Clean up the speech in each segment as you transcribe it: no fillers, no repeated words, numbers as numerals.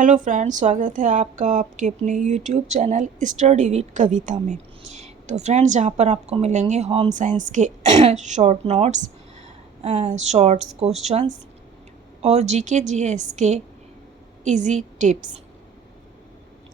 Hello friends, स्वागत है आपका आपके अपने यूट्यूब चैनल स्टडी विद कविता में। तो फ्रेंड्स, जहाँ पर आपको मिलेंगे होम साइंस के शॉर्ट नोट्स, शॉर्ट्स क्वेश्चंस और जीके जीएस के इजी टिप्स।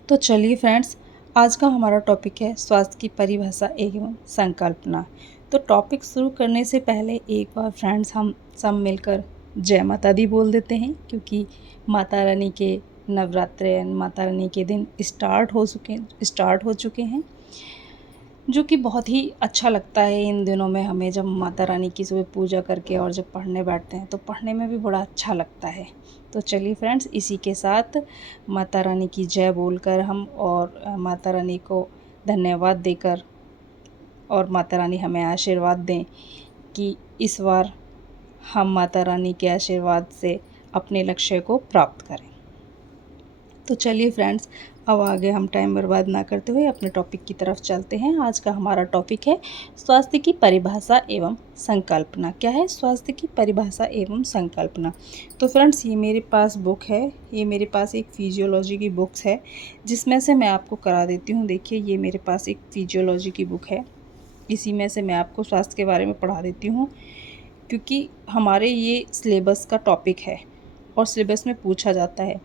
तो चलिए फ्रेंड्स, आज का हमारा टॉपिक है स्वास्थ्य की परिभाषा एवं संकल्पना। तो टॉपिक शुरू करने से पहले एक बार फ्रेंड्स हम सब मिलकर जय माता दी बोल देते हैं, क्योंकि माता रानी के नवरात्रे, माता रानी के दिन स्टार्ट हो चुके हैं, जो कि बहुत ही अच्छा लगता है इन दिनों में हमें, जब माता रानी की सुबह पूजा करके और जब पढ़ने बैठते हैं तो पढ़ने में भी बड़ा अच्छा लगता है। तो चलिए फ्रेंड्स, इसी के साथ माता रानी की जय बोलकर हम और माता रानी को धन्यवाद देकर और माता रानी हमें आशीर्वाद दें कि इस बार हम माता रानी के आशीर्वाद से अपने लक्ष्य को प्राप्त करें। तो चलिए फ्रेंड्स, अब आगे हम टाइम बर्बाद ना करते हुए अपने टॉपिक की तरफ चलते हैं। आज का हमारा टॉपिक है स्वास्थ्य की परिभाषा एवं संकल्पना। क्या है स्वास्थ्य की परिभाषा एवं संकल्पना? तो फ्रेंड्स, ये मेरे पास बुक है, ये मेरे पास एक फिजियोलॉजी की बुक्स है, जिसमें से मैं आपको करा देती हूँ। देखिए, ये मेरे पास एक फिजियोलॉजी की बुक है, इसी में से मैं आपको स्वास्थ्य के बारे में पढ़ा देती हूँ, क्योंकि हमारे ये सिलेबस का टॉपिक है और सिलेबस में पूछा जाता है।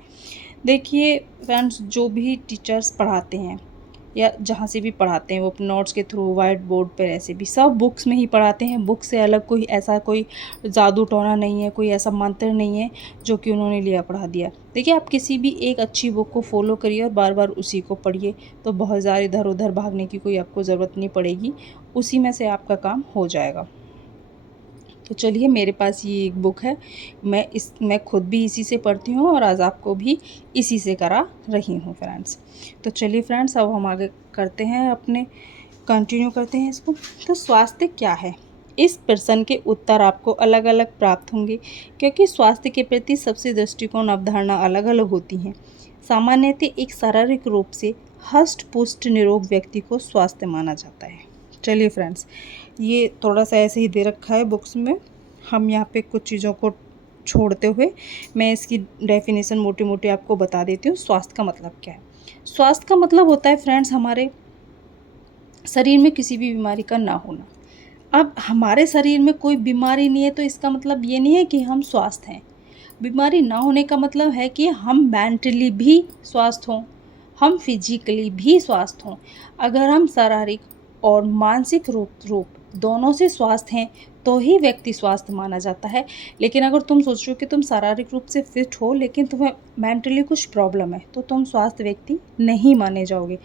देखिए फ्रेंड्स, जो भी टीचर्स पढ़ाते हैं या जहाँ से भी पढ़ाते हैं, वो अपने नोट्स के थ्रू, वाइट बोर्ड पर, ऐसे भी सब बुक्स में ही पढ़ाते हैं। बुक से अलग कोई ऐसा कोई जादू टोना नहीं है, कोई ऐसा मंत्र नहीं है जो कि उन्होंने लिया पढ़ा दिया। देखिए, आप किसी भी एक अच्छी बुक को फॉलो करिए और बार बार उसी को पढ़िए, तो बहुत ज़्यादा इधर उधर भागने की कोई आपको ज़रूरत नहीं पड़ेगी, उसी में से आपका काम हो जाएगा। तो चलिए, मेरे पास ये एक बुक है, मैं खुद भी इसी से पढ़ती हूँ और आज आपको भी इसी से करा रही हूँ फ्रेंड्स। तो चलिए फ्रेंड्स, अब हम आगे करते हैं, कंटिन्यू करते हैं इसको। तो स्वास्थ्य क्या है? इस प्रश्न के उत्तर आपको अलग अलग प्राप्त होंगे, क्योंकि स्वास्थ्य के प्रति सबसे दृष्टिकोण, अवधारणा अलग अलग होती हैं। सामान्यतः एक शारीरिक रूप से हष्ट पुष्ट निरोग व्यक्ति को स्वास्थ्य माना जाता है। चलिए फ्रेंड्स, ये थोड़ा सा ऐसे ही दे रखा है बुक्स में, हम यहाँ पे कुछ चीज़ों को छोड़ते हुए मैं इसकी डेफिनेशन मोटी मोटी आपको बता देती हूँ। स्वास्थ्य का मतलब क्या है? स्वास्थ्य का मतलब होता है फ्रेंड्स, हमारे शरीर में किसी भी बीमारी का ना होना। अब हमारे शरीर में कोई बीमारी नहीं है तो इसका मतलब ये नहीं है कि हम स्वस्थ हैं। बीमारी ना होने का मतलब है कि हम मेंटली भी स्वस्थ हों, हम फिजिकली भी स्वस्थ हों। अगर हम शारीरिक और मानसिक रूप दोनों से स्वस्थ हैं तो ही व्यक्ति स्वस्थ माना जाता है। लेकिन अगर तुम सोच रहे हो कि तुम शारीरिक रूप से फिट हो लेकिन तुम्हें मेंटली कुछ प्रॉब्लम है, तो तुम स्वस्थ व्यक्ति नहीं माने जाओगे।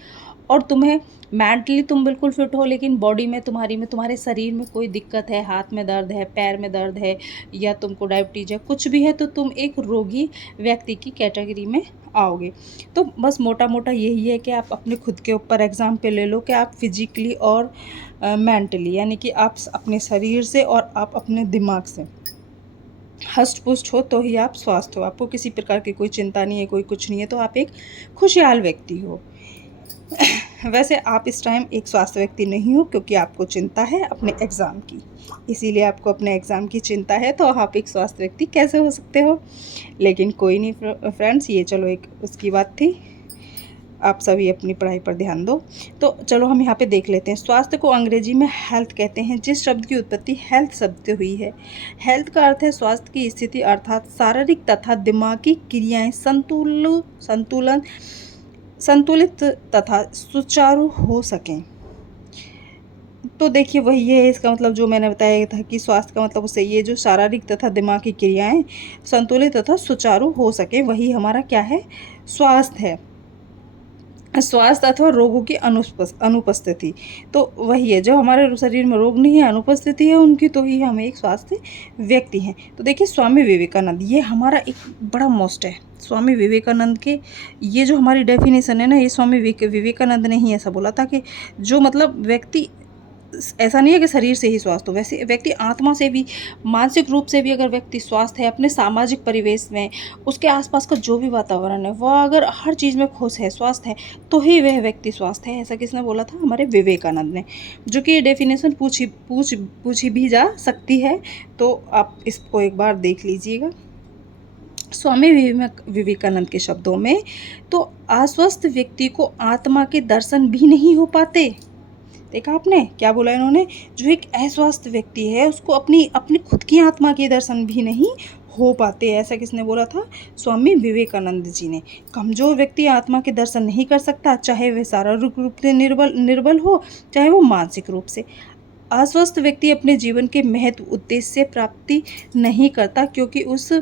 और तुम्हें मेंटली तुम बिल्कुल फिट हो लेकिन बॉडी में तुम्हारे शरीर में कोई दिक्कत है, हाथ में दर्द है, पैर में दर्द है, या तुमको डायबिटीज है, कुछ भी है, तो तुम एक रोगी व्यक्ति की कैटेगरी में आओगे। तो बस मोटा मोटा यही है कि आप अपने खुद के ऊपर एग्जाम पे ले लो कि आप फिजिकली और मेंटली, यानी कि आप अपने शरीर से और आप अपने दिमाग से हष्ट पुष्ट हो तो ही आप स्वस्थ हो। आपको किसी प्रकार की कोई चिंता नहीं है, कोई कुछ नहीं है, तो आप एक खुशहाल व्यक्ति हो। वैसे आप इस टाइम एक स्वस्थ व्यक्ति नहीं हो, क्योंकि आपको चिंता है अपने एग्ज़ाम की, इसीलिए आपको अपने एग्ज़ाम की चिंता है, तो आप एक स्वस्थ व्यक्ति कैसे हो सकते हो? लेकिन कोई नहीं फ्रेंड्स, ये चलो एक उसकी बात थी। आप सभी अपनी पढ़ाई पर ध्यान दो। तो चलो हम यहाँ पे देख लेते हैं। स्वास्थ्य को अंग्रेजी में हेल्थ कहते हैं, जिस शब्द की उत्पत्ति हेल्थ शब्द से हुई है। हेल्थ का अर्थ है स्वास्थ्य की स्थिति, अर्थात शारीरिक तथा दिमागी क्रियाएं संतुलित तथा सुचारू हो सकें। तो देखिए, वही है इसका मतलब, जो मैंने बताया था कि स्वास्थ्य का मतलब उससे ये जो शारीरिक तथा दिमागी क्रियाएं संतुलित तथा सुचारू हो सके, वही हमारा क्या है? स्वास्थ्य है। स्वास्थ्य अथवा रोगों की अनुपस्थिति, तो वही है, जो हमारे शरीर में रोग नहीं है, अनुपस्थिति है उनकी, तो ही हम एक स्वास्थ्य व्यक्ति हैं। तो देखिए, स्वामी विवेकानंद, ये हमारा एक बड़ा मोस्ट है। स्वामी विवेकानंद के ये जो हमारी डेफिनेशन है ना, ये स्वामी विवेकानंद ने ही ऐसा बोला था कि जो मतलब व्यक्ति, ऐसा नहीं है कि शरीर से ही स्वास्थ्य हो, वैसे व्यक्ति आत्मा से भी, मानसिक रूप से भी अगर व्यक्ति स्वास्थ्य है, अपने सामाजिक परिवेश में, उसके आसपास का जो भी वातावरण है, वह अगर हर चीज़ में खुश है, स्वस्थ है, तो ही वह व्यक्ति स्वस्थ है। ऐसा किसने बोला था? हमारे विवेकानंद ने, जो कि ये डेफिनेशन पूछी भी जा सकती है, तो आप इसको एक बार देख लीजिएगा। स्वामी विवेकानंद के शब्दों में, तो अस्वस्थ व्यक्ति को आत्मा के दर्शन भी नहीं हो पाते। देखा आपने क्या बोला इन्होंने, जो एक अस्वस्थ व्यक्ति है उसको अपनी अपनी खुद की आत्मा के दर्शन भी नहीं हो पाते। ऐसा किसने बोला था? स्वामी विवेकानंद जी ने। कमजोर व्यक्ति आत्मा के दर्शन नहीं कर सकता, चाहे वह शारीरिक रूप से निर्बल निर्बल हो, चाहे वो मानसिक रूप से। अस्वस्थ व्यक्ति अपने जीवन के महत्व उद्देश्य प्राप्ति नहीं करता, क्योंकि उस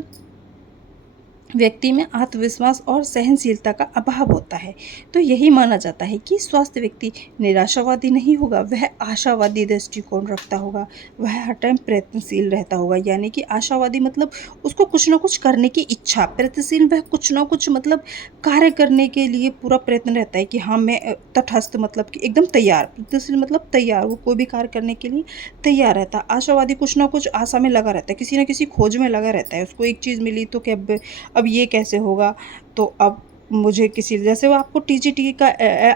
व्यक्ति में आत्मविश्वास और सहनशीलता का अभाव होता है। तो यही माना जाता है कि स्वस्थ व्यक्ति निराशावादी नहीं होगा, वह आशावादी दृष्टिकोण रखता होगा, वह हर टाइम प्रयत्नशील रहता होगा। यानी कि आशावादी मतलब उसको कुछ ना कुछ करने की इच्छा, प्रयत्नशील वह कुछ ना कुछ मतलब कार्य करने के लिए पूरा प्रयत्न रहता है कि हाँ मैं तटस्थ मतलब कि एकदम तैयार, प्रयत्नशील मतलब तैयार, वो कोई भी कार्य करने के लिए तैयार रहता है। आशावादी कुछ ना कुछ आशा में लगा रहता है, किसी न किसी खोज में लगा रहता है। उसको एक चीज़ मिली तो क्या अब ये कैसे होगा, तो अब मुझे किसी, जैसे वो आपको टीजीटी का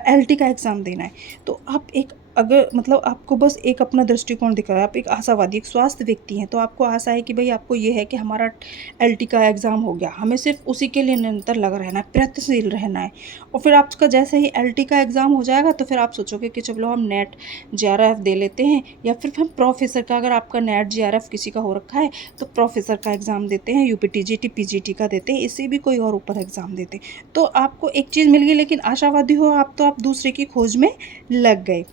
एलटी का एग्ज़ाम देना है, तो आप एक अगर मतलब आपको बस एक अपना दृष्टिकोण दिख रहा है, आप एक आशावादी एक स्वास्थ्य व्यक्ति हैं, तो आपको आशा है कि भाई आपको ये है कि हमारा एलटी का एग्ज़ाम हो गया, हमें सिर्फ उसी के लिए निरंतर लगा रहना है, प्रयत्नशील रहना है। और फिर आपका जैसे ही एलटी का एग्ज़ाम हो जाएगा तो फिर आप सोचोगे कि चलो हम नेट जेआरएफ दे लेते हैं, या फिर हम प्रोफेसर का, अगर आपका नेट जेआरएफ किसी का हो रखा है तो प्रोफेसर का एग्ज़ाम देते हैं, यूपीटीजीटी पीजीटी का देते हैं, इससे भी कोई और ऊपर एग्ज़ाम देते हैं। तो आपको एक चीज़ मिल गई, लेकिन आशावादी हो आप तो आप दूसरे की खोज में लग गए।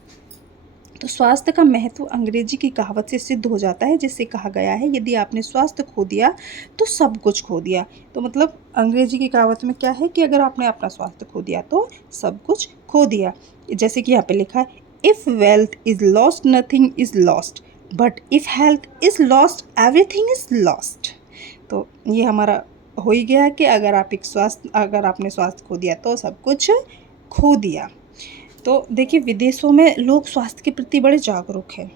तो स्वास्थ्य का महत्व अंग्रेजी की कहावत से सिद्ध हो जाता है, जिससे कहा गया है यदि आपने स्वास्थ्य खो दिया तो सब कुछ खो दिया। तो मतलब अंग्रेजी की कहावत में क्या है कि अगर आपने अपना स्वास्थ्य खो दिया तो सब कुछ खो दिया। जैसे कि यहाँ पे लिखा है, if wealth is lost nothing is lost, but if health is lost everything is lost. तो ये हमारा हो ही गया कि अगर आपने स्वास्थ्य खो दिया तो सब कुछ खो दिया। तो देखिए, विदेशों में लोग स्वास्थ्य के प्रति बड़े जागरूक हैं,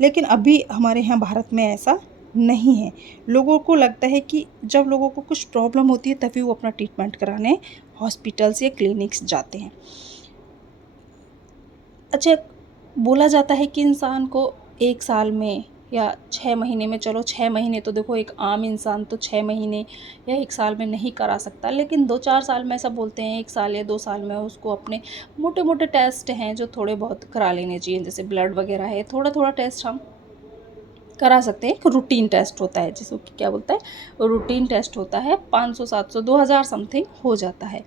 लेकिन अभी हमारे यहाँ भारत में ऐसा नहीं है। लोगों को लगता है कि जब लोगों को कुछ प्रॉब्लम होती है तभी वो अपना ट्रीटमेंट कराने हॉस्पिटल्स या क्लिनिक्स जाते हैं। अच्छा, बोला जाता है कि इंसान को 1 साल में या 6 महीने में, चलो 6 महीने तो देखो एक आम इंसान तो 6 महीने या 1 साल में नहीं करा सकता, लेकिन 2-4 साल में ऐसा बोलते हैं, 1 साल या 2 साल में उसको अपने मोटे-मोटे टेस्ट हैं जो थोड़े बहुत करा लेने चाहिए, जैसे ब्लड वगैरह है, थोड़ा-थोड़ा टेस्ट हम करा सकते हैं। एक रूटीन टेस्ट होता है जिसको क्या बोलता है, रूटीन टेस्ट होता है, 500, 700, 2000 समथिंग हो जाता है।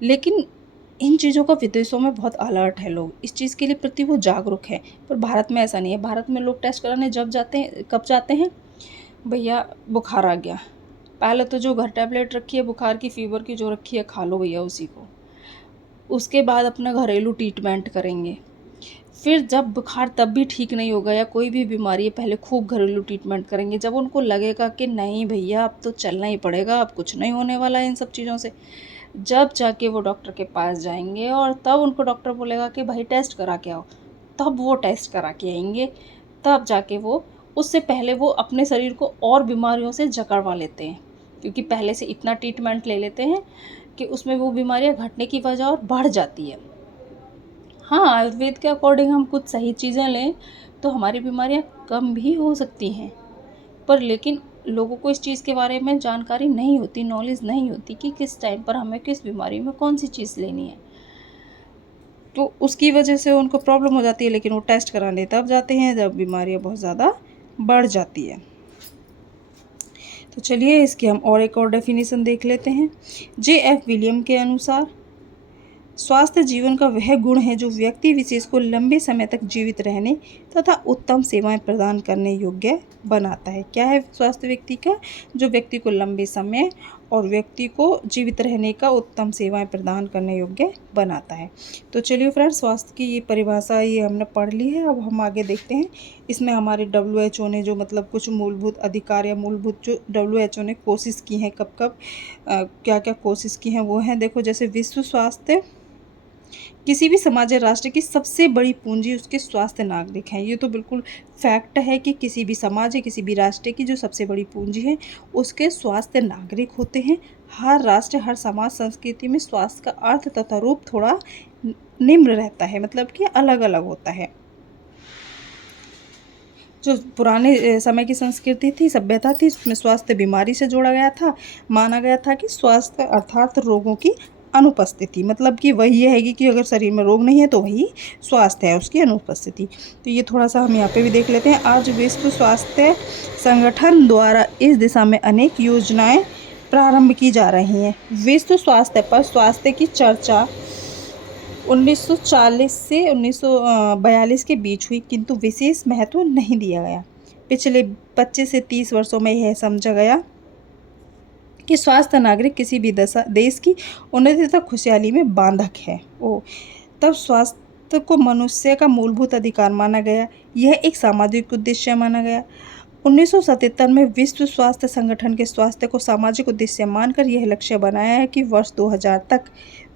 लेकिन इन चीज़ों का विदेशों में बहुत अलर्ट है, लोग इस चीज़ के लिए प्रति वो जागरूक है, पर भारत में ऐसा नहीं है। भारत में लोग टेस्ट कराने जब जाते हैं, कब जाते हैं, भैया बुखार आ गया, पहले तो जो घर टैबलेट रखी है बुखार की, फीवर की जो रखी है, खा लो भैया उसी को, उसके बाद अपना घरेलू ट्रीटमेंट करेंगे। फिर जब बुखार तब भी ठीक नहीं होगा या कोई भी बीमारी है, पहले खूब घरेलू ट्रीटमेंट करेंगे। जब उनको लगेगा कि नहीं भैया अब तो चलना ही पड़ेगा, अब कुछ नहीं होने वाला है इन सब चीज़ों से, जब जाके वो डॉक्टर के पास जाएंगे और तब उनको डॉक्टर बोलेगा कि भाई टेस्ट करा के आओ, तब वो टेस्ट करा के आएंगे। तब जाके वो, उससे पहले वो अपने शरीर को और बीमारियों से जकड़वा लेते हैं, क्योंकि पहले से इतना ट्रीटमेंट ले लेते हैं कि उसमें वो बीमारियां घटने की वजह और बढ़ जाती है। हाँ, आयुर्वेद के अकॉर्डिंग हम कुछ सही चीज़ें लें तो हमारी बीमारियां कम भी हो सकती हैं, पर लेकिन लोगों को इस चीज़ के बारे में जानकारी नहीं होती, नॉलेज नहीं होती कि किस टाइम पर हमें किस बीमारी में कौन सी चीज़ लेनी है। तो उसकी वजह से उनको प्रॉब्लम हो जाती है, लेकिन वो टेस्ट कराने तब जाते हैं जब बीमारियां बहुत ज़्यादा बढ़ जाती है। तो चलिए इसकी हम और एक और डेफिनेशन देख लेते हैं। J.F. विलियम के अनुसार स्वास्थ्य जीवन का वह गुण है जो व्यक्ति विशेष को लंबे समय तक जीवित रहने तथा उत्तम सेवाएं प्रदान करने योग्य बनाता है। क्या है स्वास्थ्य व्यक्ति का? जो व्यक्ति को लंबे समय और व्यक्ति को जीवित रहने का उत्तम सेवाएं प्रदान करने योग्य बनाता है। तो चलिए फ्रेंड्स, स्वास्थ्य की ये परिभाषा ये हमने पढ़ ली है। अब हम आगे देखते हैं, इसमें हमारे WHO ने जो मतलब कुछ मूलभूत अधिकार या मूलभूत जो WHO ने कोशिश की हैं, कब कब क्या क्या कोशिश की हैं वो हैं। देखो, जैसे विश्व स्वास्थ्य, किसी भी समाज या राष्ट्र की सबसे बड़ी पूंजी उसके स्वास्थ्य नागरिक हैं। ये तो बिल्कुल फैक्ट है कि किसी भी समाज या किसी भी राष्ट्र की जो सबसे बड़ी पूंजी है उसके स्वास्थ्य नागरिक होते हैं। हर राष्ट्र, हर समाज, संस्कृति में स्वास्थ्य का अर्थ तथा रूप थोड़ा निम्न रहता है, मतलब कि अलग अलग होता है। जो पुराने समय की संस्कृति थी, सभ्यता थी, उसमें स्वास्थ्य बीमारी से जोड़ा गया था। माना गया था कि स्वास्थ्य अर्थात रोगों की अनुपस्थिति, मतलब कि वही है कि अगर शरीर में रोग नहीं है तो वही स्वास्थ्य है, उसकी अनुपस्थिति। तो ये थोड़ा-सा हम यहाँ पे भी देख लेते हैं। आज विश्व स्वास्थ्य संगठन द्वारा इस दिशा में अनेक योजनाएँ प्रारंभ की जा रही हैं। विश्व स्वास्थ्य पर स्वास्थ्य की चर्चा 1940 से 1942 के बीच हुई, किंतु विशेष महत्व नहीं दिया गया। पिछले 25 से 30 वर्षों में यह समझा गया कि स्वास्थ्य नागरिक किसी भी देश की उन्नति तथा खुशहाली में बांधक है। तब स्वास्थ्य को मनुष्य का मूलभूत अधिकार माना गया। यह एक सामाजिक उद्देश्य माना गया। 1977 में विश्व स्वास्थ्य संगठन के स्वास्थ्य को सामाजिक उद्देश्य मानकर यह लक्ष्य बनाया है कि वर्ष 2000 तक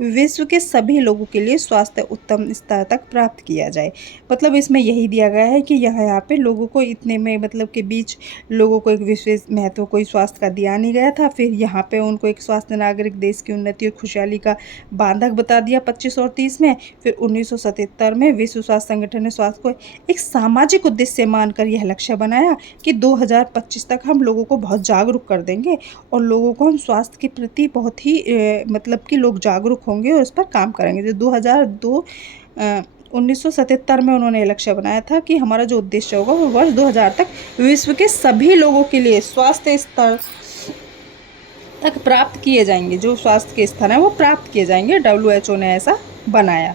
विश्व के सभी लोगों के लिए स्वास्थ्य उत्तम स्तर तक प्राप्त किया जाए। मतलब इसमें यही दिया गया है कि यहाँ पे लोगों को इतने में, मतलब के बीच लोगों को एक विशेष महत्व कोई स्वास्थ्य का दिया नहीं गया था। फिर यहाँ पे उनको एक स्वास्थ्य नागरिक देश की उन्नति और खुशहाली का बांधक बता दिया 25 और 30 में। फिर 1977 में विश्व स्वास्थ्य संगठन ने स्वास्थ्य को एक सामाजिक उद्देश्य मानकर यह लक्ष्य बनाया कि 2025 तक हम लोगों को बहुत जागरूक कर देंगे और लोगों को हम स्वास्थ्य के प्रति बहुत ही मतलब कि लोग जागरूक होंगे और उस पर काम करेंगे। जो 1977 में उन्होंने लक्ष्य बनाया था कि हमारा जो उद्देश्य होगा वो वर्ष 2000 तक विश्व के सभी लोगों के लिए स्वास्थ्य स्तर तक प्राप्त किए जाएंगे। जो स्वास्थ्य के स्तर है वो प्राप्त किए जाएंगे। WHO ने ऐसा बनाया।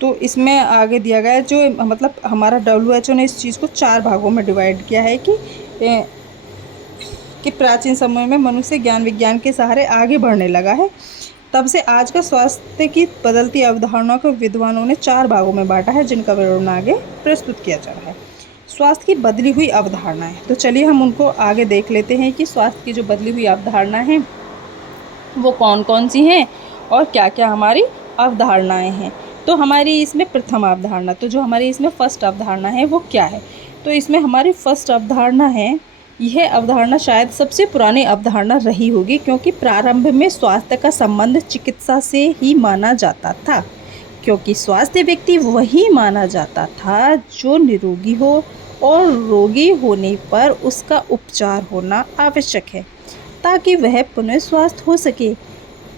तो इसमें आगे दिया गया है जो मतलब हमारा WHO ने इस चीज़ को 4 भागों में डिवाइड किया है कि प्राचीन समय में मनुष्य ज्ञान विज्ञान के सहारे आगे बढ़ने लगा है। तब से आज का स्वास्थ्य की बदलती अवधारणाओं को विद्वानों ने 4 भागों में बांटा है, जिनका विवरण आगे प्रस्तुत किया जा रहा है। स्वास्थ्य की बदली हुई अवधारणाएं, तो चलिए हम उनको आगे देख लेते हैं कि स्वास्थ्य की जो बदली हुई अवधारणाएं हैं वो कौन कौन सी हैं और क्या क्या हमारी अवधारणाएं हैं। तो हमारी इसमें प्रथम अवधारणा, तो जो हमारी इसमें फर्स्ट अवधारणा है वो क्या है। तो इसमें हमारी फर्स्ट अवधारणा है, यह अवधारणा शायद सबसे पुरानी अवधारणा रही होगी, क्योंकि प्रारंभ में स्वास्थ्य का संबंध चिकित्सा से ही माना जाता था। क्योंकि स्वास्थ्य व्यक्ति वही माना जाता था जो निरोगी हो और रोगी होने पर उसका उपचार होना आवश्यक है ताकि वह पुनः स्वस्थ हो सके।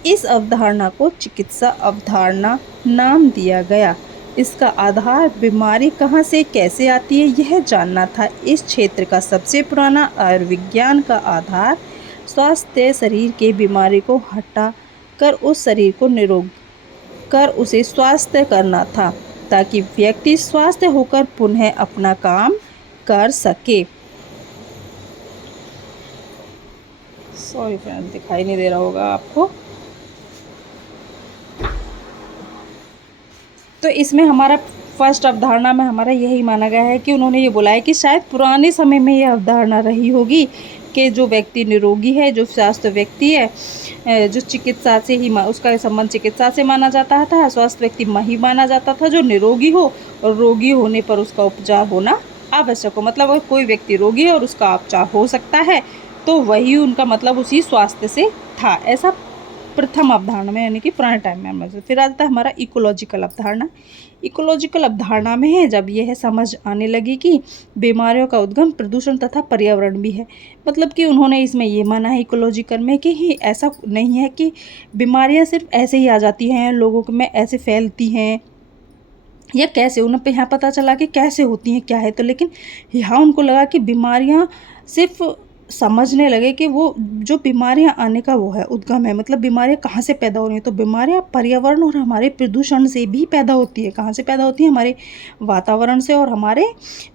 इस अवधारणा को चिकित्सा अवधारणा नाम दिया गया। इसका आधार बीमारी कहाँ से कैसे आती है यह जानना था। इस क्षेत्र का सबसे पुराना आयुर्विज्ञान का आधार स्वास्थ्य शरीर के बीमारी को हटा कर उस शरीर को निरोग कर उसे स्वस्थ करना था ताकि व्यक्ति स्वस्थ होकर पुनः अपना काम कर सके। सॉरी फ्रेंड्स, दिखाई नहीं दे रहा होगा आपको। तो इसमें हमारा फर्स्ट अवधारणा में हमारा यही माना गया है कि उन्होंने ये बोला है कि शायद पुराने समय में यह अवधारणा रही होगी कि जो व्यक्ति निरोगी है, जो स्वास्थ्य व्यक्ति है, जो चिकित्सा से ही उसका संबंध चिकित्सा से माना जाता था। स्वास्थ्य व्यक्ति ही माना जाता था जो निरोगी हो और रोगी होने पर उसका उपचार होना आवश्यक हो। मतलब अगर कोई व्यक्ति रोगी है और उसका उपचार हो सकता है तो वही उनका मतलब उसी स्वास्थ्य से था। ऐसा प्रथम अवधारणा में, यानी कि पुराने टाइम में हमारे। फिर आता है हमारा इकोलॉजिकल अवधारणा। इकोलॉजिकल अवधारणा में है जब यह समझ आने लगी कि बीमारियों का उद्गम प्रदूषण तथा पर्यावरण भी है। मतलब कि उन्होंने इसमें ये माना है इकोलॉजिकल में कि ही ऐसा नहीं है कि बीमारियां सिर्फ ऐसे ही आ जाती हैं, लोगों में ऐसे फैलती हैं या कैसे। उन्हें पे यहाँ पता चला कि कैसे होती हैं, क्या है। तो लेकिन यहाँ उनको लगा कि बीमारियाँ सिर्फ समझने लगे कि वो जो बीमारियां आने का वो है उद्गम है, मतलब बीमारियां कहाँ से पैदा हो रही हैं। तो बीमारियां पर्यावरण और हमारे प्रदूषण से भी पैदा होती है। कहाँ से पैदा होती है? हमारे वातावरण से और हमारे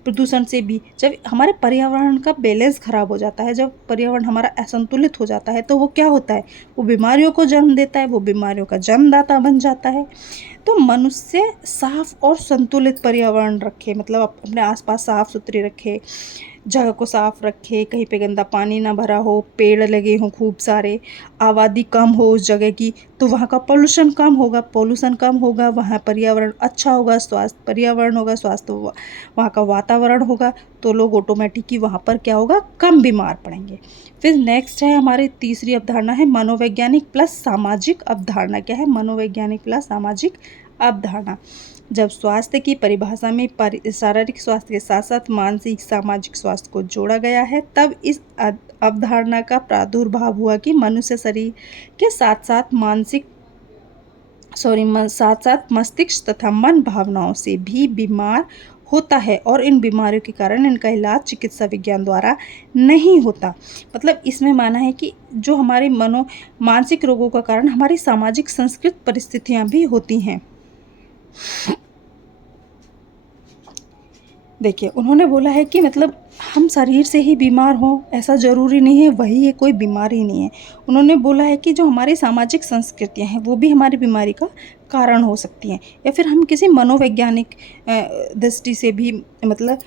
प्रदूषण से भी। जब हमारे पर्यावरण का बैलेंस खराब हो जाता है, जब पर्यावरण हमारा असंतुलित हो जाता है, तो वो क्या होता है, वो बीमारियों को जन्म देता है, वो बीमारियों का जन्मदाता बन जाता है। तो मनुष्य साफ और संतुलित पर्यावरण रखे, मतलब अपने आसपास साफ सुथरे रखे, जगह को साफ रखे, कहीं पे गंदा पानी ना भरा हो, पेड़ लगे हों खूब सारे, आबादी कम हो उस जगह की, तो वहाँ का पोल्यूशन कम होगा, वहाँ पर्यावरण अच्छा होगा, स्वास्थ्य पर्यावरण होगा, स्वास्थ्य वहाँ का वातावरण होगा, तो लोग ऑटोमेटिक ही वहाँ पर क्या होगा, कम बीमार पड़ेंगे। फिर नेक्स्ट है हमारी तीसरी अवधारणा है मनोवैज्ञानिक प्लस सामाजिक अवधारणा। क्या है? मनोवैज्ञानिक प्लस सामाजिक अवधारणा। जब स्वास्थ्य की परिभाषा में शारीरिक स्वास्थ्य के साथ साथ मानसिक सामाजिक स्वास्थ्य को जोड़ा गया है, तब इस अवधारणा का प्रादुर्भाव हुआ कि मनुष्य शरीर के साथ साथ साथ साथ मस्तिष्क तथा मन भावनाओं से भी बीमार होता है और इन बीमारियों के कारण इनका इलाज चिकित्सा विज्ञान द्वारा नहीं होता। मतलब इसमें माना है कि जो हमारे मानसिक रोगों का कारण हमारी सामाजिक संस्कृत परिस्थितियां भी होती हैं। देखिए, उन्होंने बोला है कि मतलब हम शरीर से ही बीमार हों ऐसा ज़रूरी नहीं है, वही है, कोई बीमारी नहीं है। उन्होंने बोला है कि जो हमारी सामाजिक संस्कृतियाँ हैं वो भी हमारी बीमारी का कारण हो सकती हैं, या फिर हम किसी मनोवैज्ञानिक दृष्टि से भी मतलब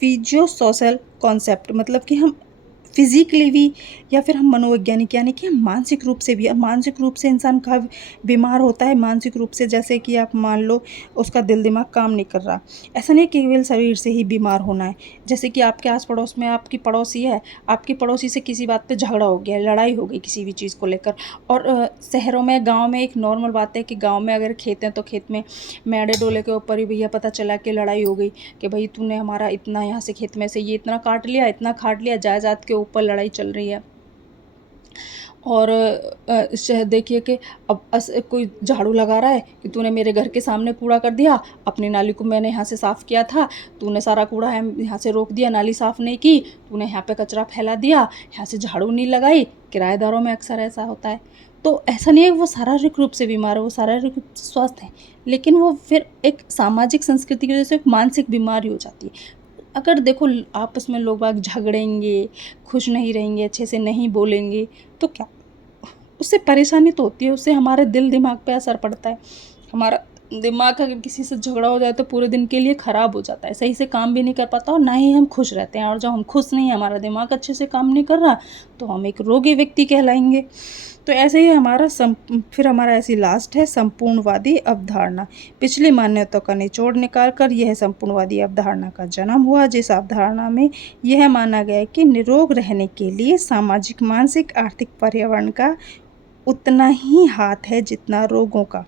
फिजियो सोशल कॉन्सेप्ट, मतलब कि हम फिजिकली भी या फिर हम मनोवैज्ञानिक यानी कि हम मानसिक रूप से भी, अब मानसिक रूप से इंसान कब बीमार होता है, मानसिक रूप से जैसे कि आप मान लो उसका दिल दिमाग काम नहीं कर रहा, ऐसा नहीं केवल शरीर से ही बीमार होना है। जैसे कि आपके आस पड़ोस में आपकी पड़ोसी है, आपकी पड़ोसी से किसी बात पे झगड़ा हो गया, लड़ाई हो गई किसी भी चीज़ को लेकर, और शहरों में गाँव में एक नॉर्मल बात है कि गाँव में अगर खेत हैं तो खेत में मेढ़े डोले के ऊपर ही भैया पता चला कि लड़ाई हो गई कि भाई तूने हमारा इतना यहाँ से खेत में से ये इतना काट लिया, इतना खाट लिया, जायदाद के ऊपर लड़ाई चल रही है। और देखिए कि अब कोई झाड़ू लगा रहा है कि तूने मेरे घर के सामने कूड़ा कर दिया, अपनी नाली को मैंने यहाँ से साफ़ किया था, तूने सारा कूड़ा है यहाँ से रोक दिया, नाली साफ़ नहीं की, तूने यहाँ पे कचरा फैला दिया, यहाँ से झाड़ू नहीं लगाई। किराएदारों में अक्सर ऐसा होता है। तो ऐसा नहीं है वो शारीरिक रूप से बीमार है, वो शारीरिक रूप से स्वस्थ है, लेकिन वो फिर एक सामाजिक संस्कृति की वजह से एक मानसिक बीमारी हो जाती है। अगर देखो आपस में लोग बाग झगड़ेंगे, खुश नहीं रहेंगे, अच्छे से नहीं बोलेंगे, तो क्या उससे परेशानी तो होती है, उससे हमारे दिल दिमाग पे असर पड़ता है। हमारा दिमाग अगर किसी से झगड़ा हो जाए तो पूरे दिन के लिए ख़राब हो जाता है, सही से काम भी नहीं कर पाता और ना ही हम खुश रहते हैं। और जब हम खुश नहीं, हमारा दिमाग अच्छे से काम नहीं कर रहा, तो हम एक रोगी व्यक्ति कहलाएंगे। तो ऐसे ही फिर हमारा ऐसी लास्ट है संपूर्णवादी अवधारणा। पिछली मान्यताओं का निचोड़ निकालकर यह संपूर्णवादी अवधारणा का जन्म हुआ, जिस अवधारणा में यह माना गया कि निरोग रहने के लिए सामाजिक मानसिक आर्थिक पर्यावरण का उतना ही हाथ है जितना रोगों का।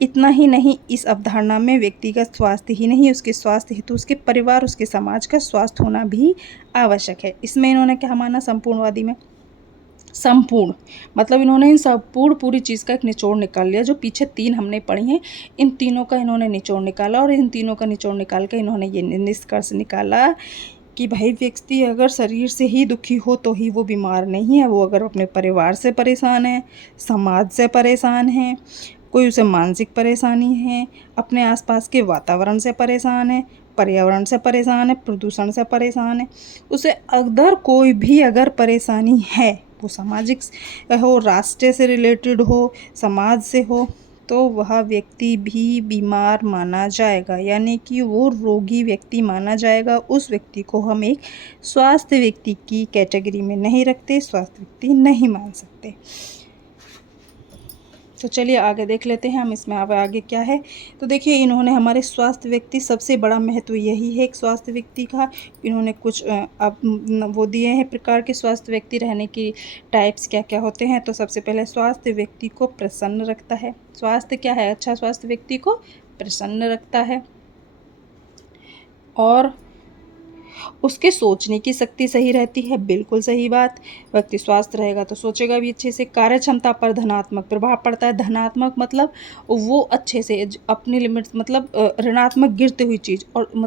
इतना ही नहीं, इस अवधारणा में व्यक्तिगत स्वास्थ्य ही नहीं, उसके स्वास्थ्य हेतु उसके परिवार, उसके समाज का स्वास्थ्य होना भी आवश्यक है। इसमें इन्होंने क्या माना संपूर्णवादी में? संपूर्ण, मतलब इन्होंने इन संपूर्ण पूरी चीज़ का एक निचोड़ निकाल लिया। जो पीछे 3 हमने पढ़ी हैं, इन तीनों का इन्होंने निचोड़ निकाला, और इन तीनों का निचोड़ निकाल के इन्होंने ये निष्कर्ष निकाला कि भाई व्यक्ति अगर शरीर से ही दुखी हो तो ही वो बीमार नहीं है। वो अगर अपने परिवार से परेशान है, समाज से परेशान है, कोई उसे मानसिक परेशानी है, अपने आसपास के वातावरण से परेशान है, पर्यावरण से परेशान है, प्रदूषण से परेशान है, उसे अगर कोई भी अगर परेशानी है, वो सामाजिक हो, राष्ट्र से रिलेटेड हो, समाज से हो, तो वह व्यक्ति भी बीमार माना जाएगा, यानी कि वो रोगी व्यक्ति माना जाएगा। उस व्यक्ति को हम एक स्वास्थ्य व्यक्ति की कैटेगरी में नहीं रखते, स्वास्थ्य व्यक्ति नहीं मान सकते। तो चलिए आगे देख लेते हैं हम इसमें अब आगे क्या है। तो देखिए, इन्होंने हमारे स्वास्थ्य व्यक्ति, सबसे बड़ा महत्व यही है एक स्वास्थ्य व्यक्ति का। इन्होंने कुछ वो दिए हैं प्रकार के स्वास्थ्य व्यक्ति रहने की टाइप्स क्या क्या होते हैं। तो सबसे पहले स्वास्थ्य व्यक्ति को प्रसन्न रखता है। स्वास्थ्य क्या है? अच्छा स्वास्थ्य व्यक्ति को प्रसन्न रखता है, और उसके सोचने की शक्ति सही रहती है। बिल्कुल सही बात। व्यक्ति स्वस्थ रहेगा तो सोचेगा भी अच्छे से। कार्य क्षमता पर धनात्मक प्रभाव पड़ता है। धनात्मक मतलब वो अच्छे से अपनी लिमिट्स, मतलब ऋणात्मक गिरती हुई चीज़, और